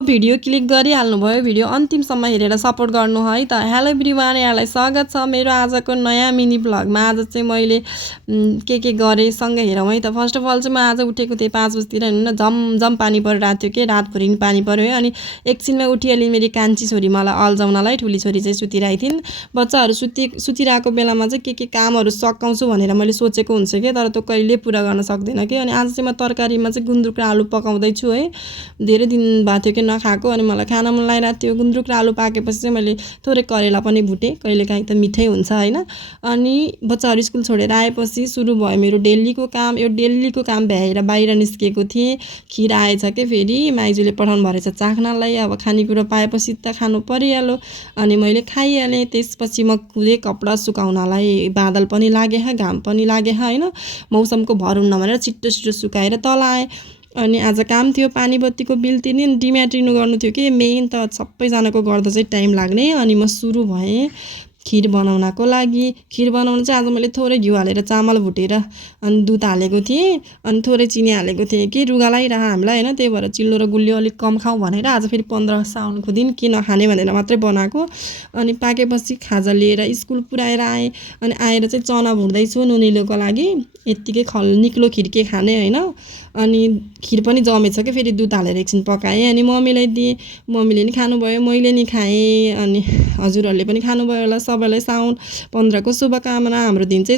Video click गरिहाल्नु भयो। Video अन्तिमसम्म हेरेर सपोर्ट गर्नु है त। हेलो एभ्रीवान, यहाँलाई स्वागत छ मेरो आजको नयाँ मिनी भ्लगमा। आज चाहिँ मैले के गरेँ सँगै हेरौँ है त। फर्स्ट अफ अल चाहिँ म आज उठेको थिएँ 5 बजीतिर हैन, झमझम पानी परिरहेको थियो के, रातभरि नि पानी पर्यो है। अनि एकछिनमा उठिहाली मेरी कान्छी छोरी मलाई अल्झाउनलाई, ठुली छोरी चाहिँ सुतिरहेकी थिइन्। बच्चाहरू सुतिरहेको बेलामा चाहिँ के कामहरू सकाउँछु भनेर मैले सोचेको हुन्छ के, तर त्यो कहिले पुरा गर्न सक्दैन के। अनि आज चाहिँ म तरकारीमा चाहिँ गुन्द्रुक र आलु पकाउँदैछु है। धेरै दिन भएको थियो कि नखाएको, अनि मलाई खाना मन लागिरहेको थियो। गुन्द्रुक र आलु पाकेपछि चाहिँ मैले थोरै करेला पनि भुटेँ, कहिलेकाहीँ त मिठै हुन्छ होइन। अनि बच्चाहरू स्कुल छोडेर आएपछि सुरु भयो मेरो डेलीको काम। यो डेलीको काम भ्याएर बाहिर निस्केको थिएँ। खिर आएछ के, फेरि माइजूले पठाउनु भएछ चाख्नलाई। अब खानेकुरो पाएपछि त खानु परिहाल्यो, अनि मैले खाइहालेँ। त्यसपछि म कुदेँ कपडा सुकाउनलाई। बादल पनि लागे घाम पनि लागे होइन, मौसमको भर हुन्न भनेर छिट्टो छिट्टो सुकाएर तल आएँ। अनि आज काम थियो पानी बत्तीको बिल तिर्ने, डिम्याट रिन्यू गर्नु थियो कि। मेन त सबैजनाको गर्दा चाहिँ टाइम लाग्ने। अनि म सुरु भएँ खिर बनाउनको लागि। खिर बनाउन चाहिँ आज मैले थोरै घिउ हालेर चामल भुटेर अनि दुध हालेको थिएँ, अनि थोरै चिनी हालेको थिएँ कि रुगा लागिरह हामीलाई होइन। त्यही भएर चिल्लो र गुलियो अलिक कम खाउँ भनेर आज फेरि 15 साउनको दिन के नखाने भनेर मात्रै बनाएको। अनि पाकेपछि खाजा लिएर स्कुल पुऱ्याएर आएँ। अनि आएर चाहिँ चना भुट्दैछु नुनिलोको लागि। यत्तिकै निक्लो खिर के खाने होइन। अनि खिर पनि जमेछ कि, फेरि दुध हालेर एकछिन पकाएँ। अनि मम्मीलाई दिएँ, मम्मीले नि खानुभयो, मैले नि खाएँ। अनि हजुरहरूले पनि खानुभयो होला। सबैलाई साउन 15 को शुभकामना। हाम्रो दिन चाहिँ